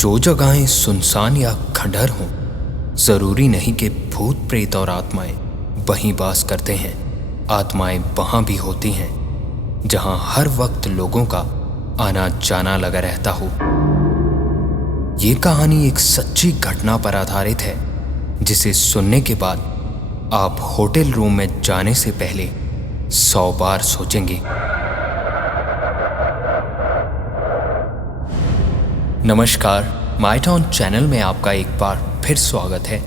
जो जगहें सुनसान या खंडहर हों, जरूरी नहीं कि भूत प्रेत और आत्माएं वहीं वास करते हैं। आत्माएं वहां भी होती हैं जहां हर वक्त लोगों का आना जाना लगा रहता हो। ये कहानी एक सच्ची घटना पर आधारित है, जिसे सुनने के बाद आप होटल रूम में जाने से पहले 100 बार सोचेंगे। नमस्कार, माय टाउन चैनल में आपका एक बार फिर स्वागत है।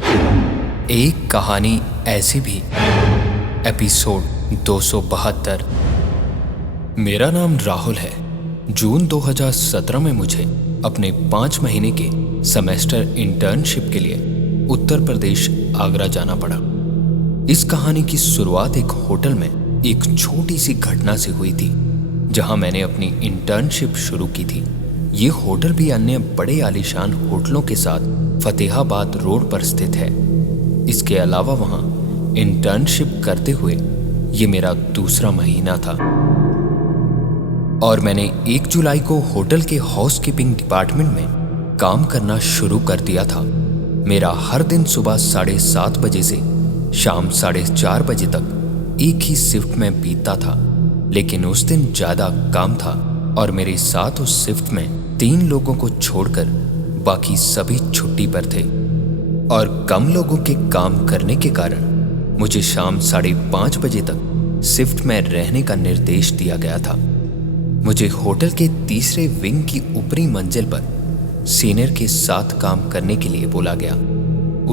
एक कहानी ऐसी भी, एपिसोड 272। मेरा नाम राहुल है। जून 2017 में मुझे अपने 5 महीने के सेमेस्टर इंटर्नशिप के लिए उत्तर प्रदेश आगरा जाना पड़ा। इस कहानी की शुरुआत एक होटल में एक छोटी सी घटना से हुई थी, जहां मैंने अपनी इंटर्नशिप शुरू की थी। ये होटल भी अन्य बड़े आलीशान होटलों के साथ फतेहाबाद रोड पर स्थित है। इसके अलावा वहां इंटर्नशिप करते हुए ये मेरा दूसरा महीना था और मैंने 1 जुलाई को होटल के हाउसकीपिंग डिपार्टमेंट में काम करना शुरू कर दिया था। मेरा हर दिन सुबह 7:30 बजे से शाम 4:30 बजे तक एक ही शिफ्ट में बीतता था, लेकिन उस दिन ज्यादा काम था और मेरे साथ उस शिफ्ट में 3 लोगों को छोड़कर बाकी सभी छुट्टी पर थे और कम लोगों के काम करने के कारण मुझे शाम 5:30 बजे तक शिफ्ट में रहने का निर्देश दिया गया था। मुझे होटल के तीसरे विंग की ऊपरी मंजिल पर सीनियर के साथ काम करने के लिए बोला गया।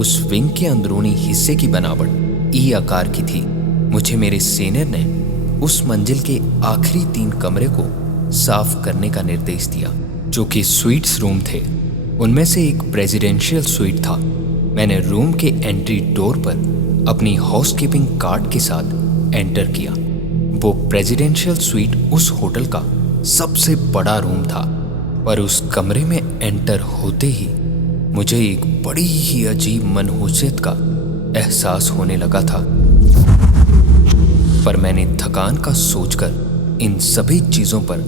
उस विंग के अंदरूनी हिस्से की बनावट ई आकार की थी। मुझे मेरे सीनियर ने उस मंजिल के आखिरी 3 कमरे को साफ करने का निर्देश दिया, जो कि स्वीट्स रूम थे। उनमें से एक प्रेसिडेंशियल स्वीट था। मैंने रूम के एंट्री डोर पर अपनी हाउसकीपिंग कार्ड के साथ एंटर किया। वो प्रेसिडेंशियल स्वीट उस होटल का सबसे बड़ा रूम था, पर उस कमरे में एंटर होते ही मुझे एक बड़ी ही अजीब मनहूसियत का एहसास होने लगा था। पर मैंने थकान का सोचकर इन सभी चीजों पर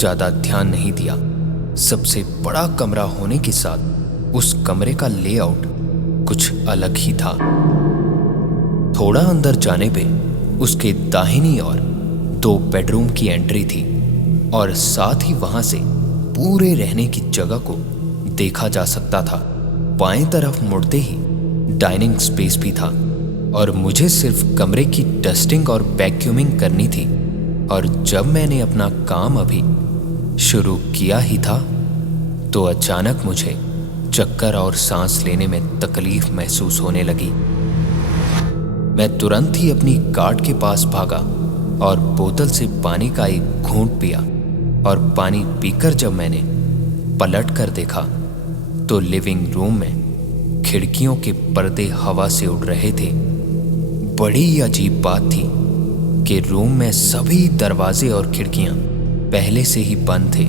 ज्यादा ध्यान नहीं दिया। सबसे बड़ा कमरा होने के साथ उस कमरे का लेआउट कुछ अलग ही था। थोड़ा अंदर जाने पे उसके दाहिनी ओर 2 बेडरूम की एंट्री थी और साथ ही वहां से पूरे रहने की जगह को देखा जा सकता था। बाएं तरफ मुड़ते ही डाइनिंग स्पेस भी था और मुझे सिर्फ कमरे की डस्टिंग और वैक्यूमिंग करनी थी। और जब मैंने अपना काम अभी शुरू किया ही था तो अचानक मुझे चक्कर और सांस लेने में तकलीफ महसूस होने लगी। मैं तुरंत ही अपनी कार्ड के पास भागा और बोतल से पानी का एक घूंट पिया और पानी पीकर जब मैंने पलट कर देखा तो लिविंग रूम में खिड़कियों के पर्दे हवा से उड़ रहे थे। बड़ी अजीब बात थी कि रूम में सभी दरवाजे और खिड़कियां पहले से ही बंद थे,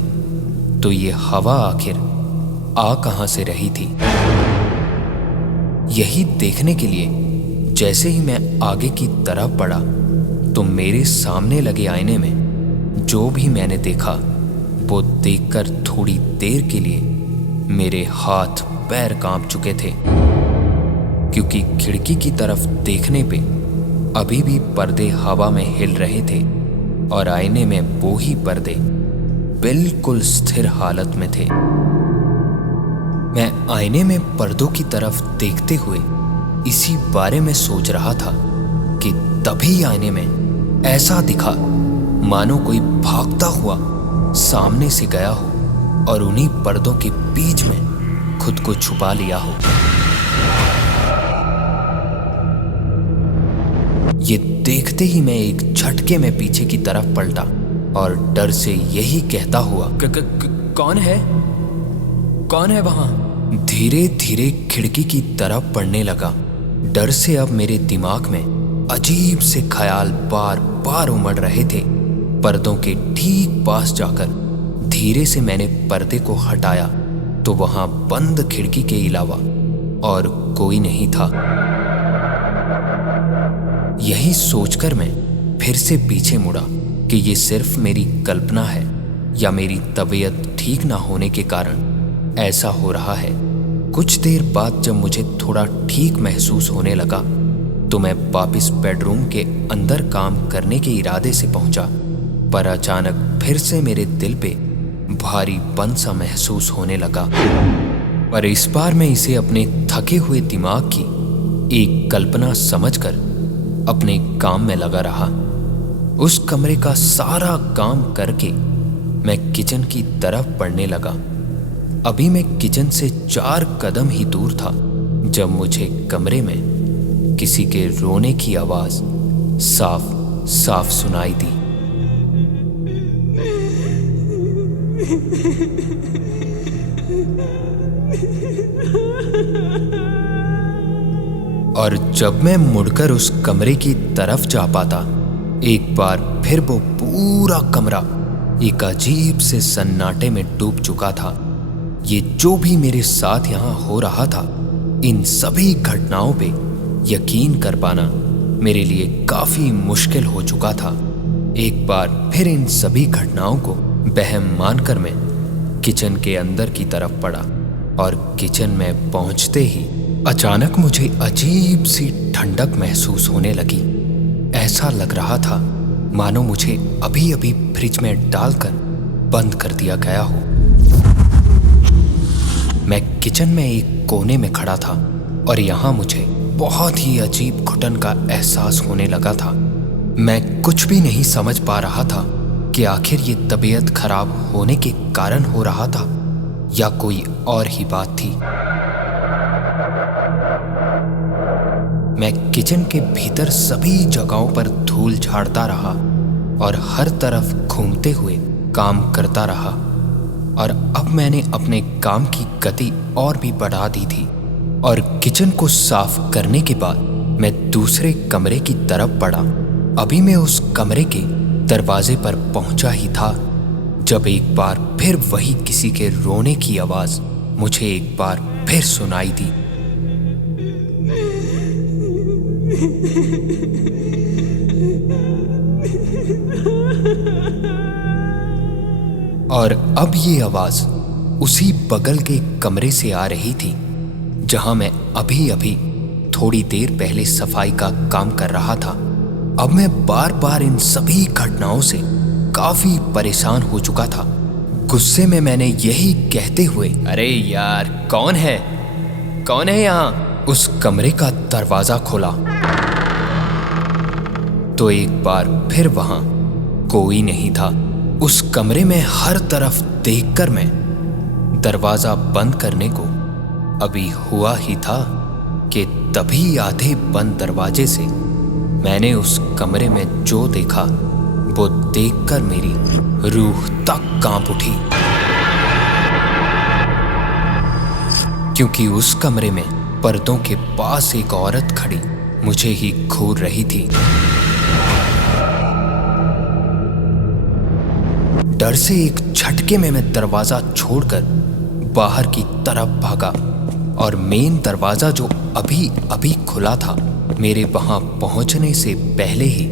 तो ये हवा आखिर आ कहां से रही थी। यही देखने के लिए जैसे ही मैं आगे की तरफ बढ़ा तो मेरे सामने लगे आईने में जो भी मैंने देखा वो देखकर थोड़ी देर के लिए मेरे हाथ पैर कांप चुके थे, क्योंकि खिड़की की तरफ देखने पे अभी भी पर्दे हवा में हिल रहे थे और आईने में वो ही पर्दे बिल्कुल स्थिर हालत में थे। मैं आईने में पर्दों की तरफ देखते हुए इसी बारे में सोच रहा था कि तभी आईने में ऐसा दिखा मानो कोई भागता हुआ सामने से गया हो और उन्हीं पर्दों के बीच में खुद को छुपा लिया हो। ये देखते ही मैं एक झटके में पीछे की तरफ पलटा और डर से यही कहता हुआ, कौन है? कौन है वहां? धीरे धीरे खिड़की की तरफ बढ़ने लगा। डर से अब मेरे दिमाग में अजीब से ख्याल बार बार उमड़ रहे थे। पर्दों के ठीक पास जाकर धीरे से मैंने पर्दे को हटाया तो वहां बंद खिड़की के अलावा और कोई नहीं था। यही सोचकर मैं फिर से पीछे मुड़ा कि ये सिर्फ मेरी कल्पना है या मेरी तबीयत ठीक ना होने के कारण ऐसा हो रहा है। कुछ देर बाद जब मुझे थोड़ा ठीक महसूस होने लगा तो मैं वापस बेडरूम के अंदर काम करने के इरादे से पहुंचा, पर अचानक फिर से मेरे दिल पे भारीपन सा महसूस होने लगा। पर इस बार मैं इसे अपने थके हुए दिमाग की एक कल्पना समझकर अपने काम में लगा रहा। उस कमरे का सारा काम करके मैं किचन की तरफ बढ़ने लगा। अभी मैं किचन से 4 कदम ही दूर था जब मुझे कमरे में किसी के रोने की आवाज साफ साफ सुनाई दी। और जब मैं मुड़कर उस कमरे की तरफ जा पाता, एक बार फिर वो पूरा कमरा एक अजीब से सन्नाटे में डूब चुका था। ये जो भी मेरे साथ यहाँ हो रहा था, इन सभी घटनाओं पे यकीन कर पाना मेरे लिए काफी मुश्किल हो चुका था। एक बार फिर इन सभी घटनाओं को वहम मानकर मैं किचन के अंदर की तरफ बढ़ा और किचन में पहुंचते ही अचानक मुझे अजीब सी ठंडक महसूस होने लगी। ऐसा लग रहा था मानो मुझे अभी अभी फ्रिज में डालकर बंद कर दिया गया हो। मैं किचन में एक कोने में खड़ा था और यहाँ मुझे बहुत ही अजीब घुटन का एहसास होने लगा था। मैं कुछ भी नहीं समझ पा रहा था कि आखिर ये तबीयत खराब होने के कारण हो रहा था या कोई और ही बात थी। मैं किचन के भीतर सभी जगहों पर धूल झाड़ता रहा और हर तरफ घूमते हुए काम करता रहा। और अब मैंने अपने काम की गति और भी बढ़ा दी थी और किचन को साफ करने के बाद मैं दूसरे कमरे की तरफ बढ़ा। अभी मैं उस कमरे के दरवाजे पर पहुंचा ही था जब एक बार फिर वही किसी के रोने की आवाज मुझे एक बार फिर सुनाई दी। और अब ये आवाज उसी बगल के कमरे से आ रही थी जहां मैं अभी अभी थोड़ी देर पहले सफाई का काम कर रहा था। अब मैं बार बार इन सभी घटनाओं से काफी परेशान हो चुका था। गुस्से में मैंने यही कहते हुए, अरे यार कौन है यहाँ, उस कमरे का दरवाजा खोला तो एक बार फिर वहां कोई नहीं था। उस कमरे में हर तरफ देखकर मैं दरवाजा बंद करने को अभी हुआ ही था कि तभी आधे बंद दरवाजे से मैंने उस कमरे में जो देखा वो देखकर मेरी रूह तक कांप उठी, क्योंकि उस कमरे में पर्दों के पास एक औरत खड़ी मुझे ही घूर रही थी। डर से एक झटके में मैं दरवाजा छोड़कर बाहर की तरफ भागा और मेन दरवाजा जो अभी अभी खुला था, मेरे वहां पहुंचने से पहले ही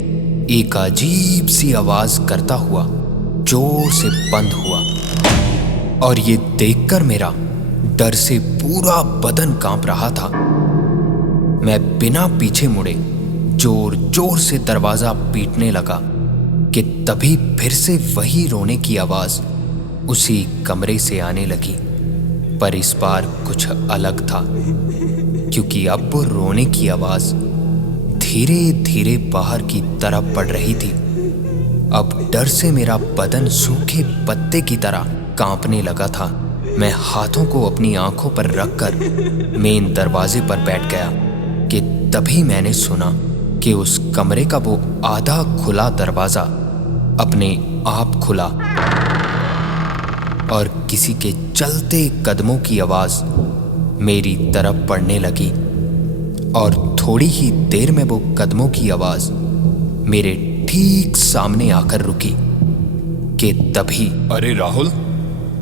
एक अजीब सी आवाज करता हुआ जोर से बंद हुआ। और ये देखकर मेरा डर से पूरा बदन कांप रहा था। मैं बिना पीछे मुड़े जोर जोर से दरवाजा पीटने लगा कि तभी फिर से वही रोने की आवाज उसी कमरे से आने लगी। पर इस बार कुछ अलग था, क्योंकि अब वो रोने की आवाज धीरे धीरे बाहर की तरफ बढ़ रही थी। अब डर से मेरा बदन सूखे पत्ते की तरह कांपने लगा था। मैं हाथों को अपनी आंखों पर रखकर मेन दरवाजे पर बैठ गया कि तभी मैंने सुना कि उस कमरे का वो आधा खुला दरवाजा अपने आप खुला और किसी के चलते कदमों की आवाज मेरी तरफ पड़ने लगी। और थोड़ी ही देर में वो कदमों की आवाज मेरे ठीक सामने आकर रुकी कि तभी, अरे राहुल,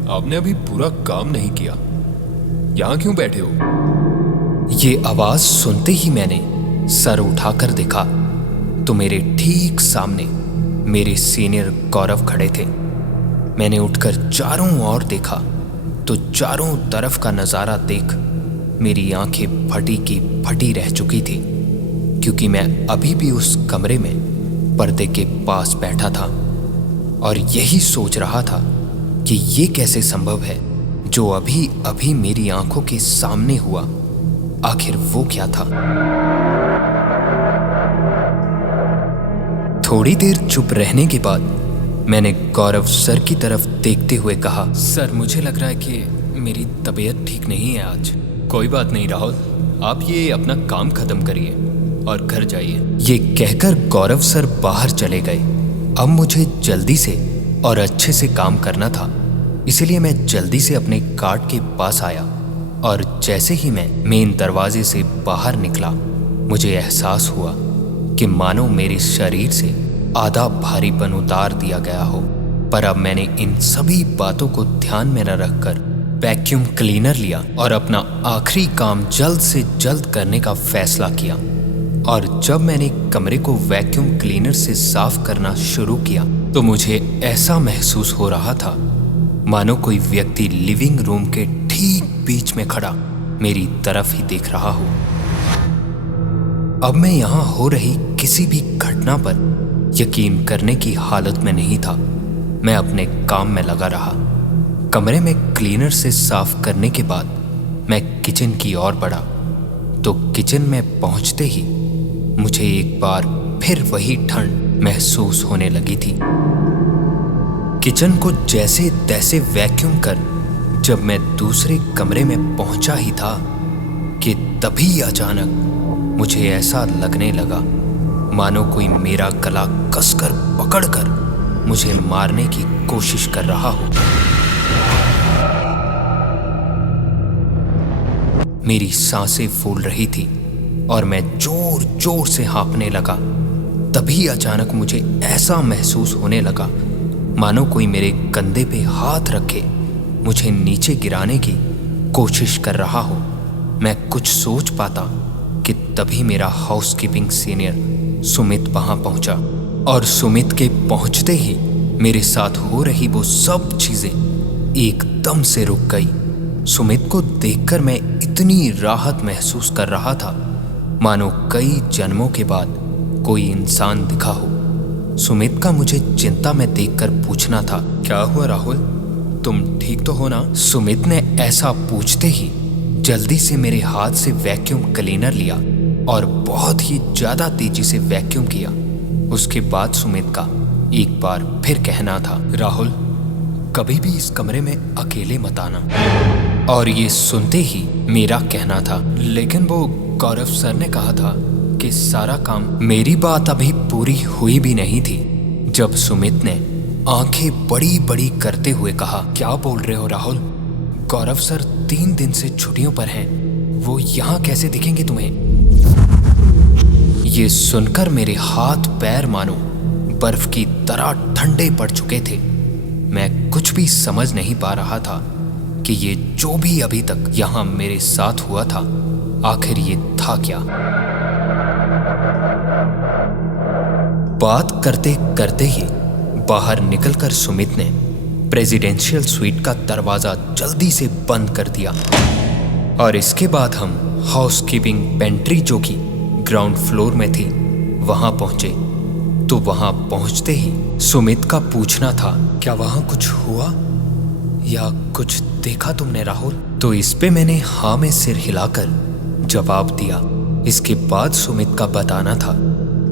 आपने अभी पूरा काम नहीं किया, यहाँ क्यों बैठे हो? ये आवाज सुनते ही मैंने सर उठाकर देखा तो मेरे ठीक सामने मेरे सीनियर गौरव खड़े थे। मैंने उठकर चारों ओर देखा तो चारों तरफ का नज़ारा देख मेरी आंखें फटी की फटी रह चुकी थी, क्योंकि मैं अभी भी उस कमरे में पर्दे के पास बैठा था और यही सोच रहा था कि ये कैसे संभव है जो अभी अभी मेरी आंखों के सामने हुआ। आखिर वो क्या था? थोड़ी देर चुप रहने के बाद मैंने गौरव सर की तरफ देखते हुए कहा, सर मुझे लग रहा है कि मेरी तबीयत ठीक नहीं है आज। कोई बात नहीं राहुल, आप ये अपना काम खत्म करिए और घर जाइए। ये कहकर गौरव सर बाहर चले गए। अब मुझे जल्दी से और अच्छे से काम करना था, इसलिए मैं जल्दी से अपने कार्ड के पास आया और जैसे ही मैं मेन दरवाजे से बाहर निकला, मुझे एहसास हुआ कि मानो मेरे शरीर से आधा भारीपन उतार दिया गया हो। पर अब मैंने इन सभी बातों को ध्यान में न रखकर वैक्यूम क्लीनर लिया और अपना आखिरी काम जल्द से जल्द करने का फैसला किया। और जब मैंने कमरे को वैक्यूम क्लीनर से साफ करना शुरू किया तो मुझे ऐसा महसूस हो रहा था मानो कोई व्यक्ति लिविंग रूम के ठीक बीच में खड़ा मेरी तरफ ही देख रहा हो। अब मैं यहाँ हो रही किसी भी घटना पर यकीन करने की हालत में नहीं था। मैं अपने काम में लगा रहा। कमरे में क्लीनर से साफ करने के बाद मैं किचन की ओर बढ़ा तो किचन में पहुंचते ही मुझे एक बार फिर वही ठंड महसूस होने लगी थी। किचन को जैसे तैसे वैक्यूम कर जब मैं दूसरे कमरे में पहुंचा ही था कि तभी अचानक मुझे ऐसा लगने लगा मानो कोई मेरा गला कसकर पकड़कर मुझे मारने की कोशिश कर रहा हो। मेरी सांसें फूल रही थी और मैं जोर जोर से हाँफने लगा। तभी अचानक मुझे ऐसा महसूस होने लगा मानो कोई मेरे कंधे पे हाथ रखे मुझे नीचे गिराने की कोशिश कर रहा हो। मैं कुछ सोच पाता कि तभी मेरा हाउसकीपिंग सीनियर सुमित वहां पहुंचा और सुमित के पहुंचते ही मेरे साथ हो रही वो सब चीजें एकदम से रुक गई। सुमित को देखकर मैं इतनी राहत महसूस कर रहा था मानो कई जन्मों के बाद कोई इंसान दिखा हो। सुमित का मुझे चिंता में देखकर पूछना था, क्या हुआ राहुल, तुम ठीक तो हो ना? सुमित ने ऐसा पूछते ही जल्दी से मेरे हाथ से वैक्यूम क्लीनर लिया और बहुत ही ज्यादा तेजी से वैक्यूम किया। उसके बाद सुमित का एक बार फिर कहना था, राहुल कभी भी इस कमरे में अकेले मत आना। और ये सुनते ही मेरा कहना था, लेकिन वो गौरव सर ने कहा था कि सारा काम। मेरी बात अभी पूरी हुई भी नहीं थी जब सुमित ने आंखें बड़ी बड़ी करते हुए कहा, क्या बोल रहे हो राहुल? गौरव सर 3 दिन से छुट्टियों पर हैं, वो यहाँ कैसे दिखेंगे तुम्हें? ये सुनकर मेरे हाथ पैर मानो बर्फ की तरह ठंडे पड़ चुके थे। मैं कुछ भी समझ नहीं पा रहा था कि ये जो भी अभी तक यहाँ मेरे साथ हुआ था आखिर ये था क्या। बात करते करते ही बाहर निकलकर सुमित ने प्रेसिडेंशियल स्वीट का दरवाजा जल्दी से बंद कर दिया और इसके बाद हम हाउसकीपिंग पेंट्री जो कि ग्राउंड फ्लोर में थी वहां पहुंचे। तो वहां पहुंचते ही सुमित का पूछना था, क्या वहां कुछ हुआ या कुछ देखा तुमने राहुल? तो इस पे मैंने हाँ में सिर हिलाकर जवाब दिया। इसके बाद सुमित का बताना था,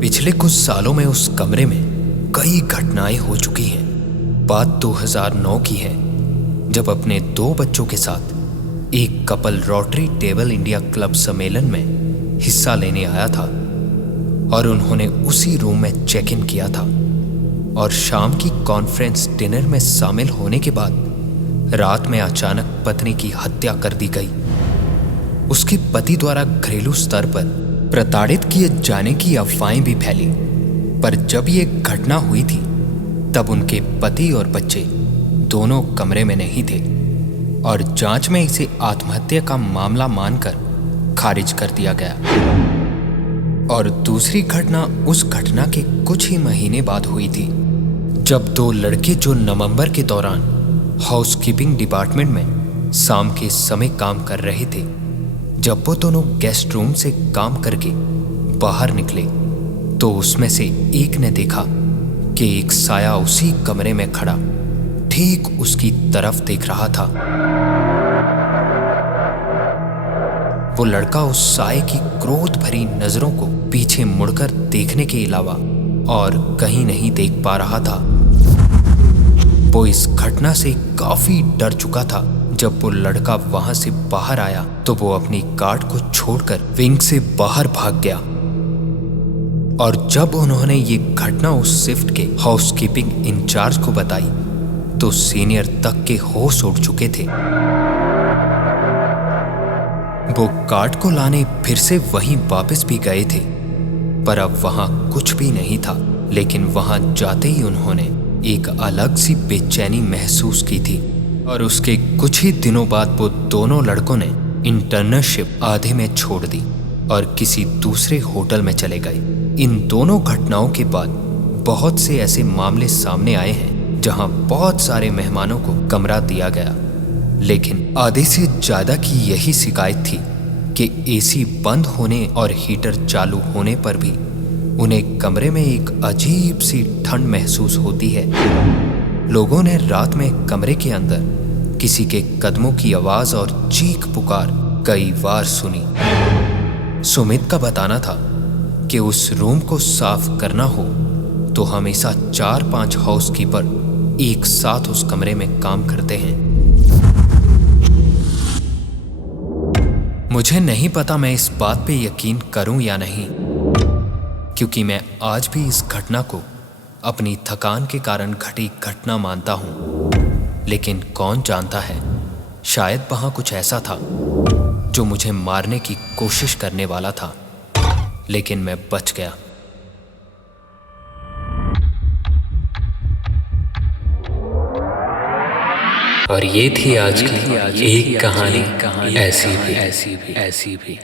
पिछले कुछ सालों में उस कमरे में कई घटनाएं हो चुकी हैं। बात 2009 की है जब अपने 2 बच्चों के साथ एक couple rotary table India club सम्मेलन में हिस्सा लेने आया था और उन्होंने उसी रूम में चेक इन किया था और शाम की कॉन्फ्रेंस डिनर में शामिल होने के बाद रात में अचानक पत्नी की हत्या कर दी गई। उसके पति द्वारा घरेलू स्तर पर प्रताड़ित किए जाने की अफवाहें भी फैली, पर जब ये घटना हुई थी तब उनके पति और बच्चे दोनों कमरे में नहीं थे और जांच में इसे आत्महत्या का मामला मानकर खारिज कर दिया गया। और दूसरी घटना उस घटना के कुछ ही महीने बाद हुई थी जब 2 लड़के जो नवंबर के दौरान हाउसकीपिंग डिपार्टमेंट में शाम के समय काम कर रहे थे। जब वो दोनों गेस्ट रूम से काम करके बाहर निकले तो उसमें से एक ने देखा कि एक साया उसी कमरे में खड़ा ठीक उसकी तरफ देख रहा था। वो लड़का उस साये की क्रोध भरी नजरों को पीछे मुड़कर देखने के अलावा और कहीं नहीं देख पा रहा था। वो इस घटना से काफी डर चुका था। जब वो लड़का वहां से बाहर आया तो वो अपनी गार्ड को छोड़कर विंग से बाहर भाग गया। और जब उन्होंने ये घटना उस शिफ्ट के हाउसकीपिंग इंचार्ज को बताई तो सीनियर तक के होश उड़ चुके थे। वो गार्ड को लाने फिर से वहीं वापस भी गए थे, पर अब वहां कुछ भी नहीं था। लेकिन वहां जाते ही उन्होंने एक अलग सी बेचैनी महसूस की थी। और उसके कुछ ही दिनों बाद वो दोनों लड़कों ने इंटर्नशिप आधे में छोड़ दी और किसी दूसरे होटल में चले गए। इन दोनों घटनाओं के बाद बहुत से ऐसे मामले सामने आए हैं जहां बहुत सारे मेहमानों को कमरा दिया गया, लेकिन आधे से ज्यादा की यही शिकायत थी कि एसी बंद होने और हीटर चालू होने पर भी उन्हें कमरे में एक अजीब सी ठंड महसूस होती है। लोगों ने रात में कमरे के अंदर किसी के कदमों की आवाज और चीख पुकार कई बार सुनी। सुमित का बताना था कि उस रूम को साफ करना हो तो हमेशा 4-5 हाउसकीपर एक साथ उस कमरे में काम करते हैं। मुझे नहीं पता मैं इस बात पे यकीन करूं या नहीं, क्योंकि मैं आज भी इस घटना को अपनी थकान के कारण घटी घटना मानता हूं। लेकिन कौन जानता है, शायद वहां कुछ ऐसा था जो मुझे मारने की कोशिश करने वाला था, लेकिन मैं बच गया। और ये थी आज की एक कहानी ऐसी भी।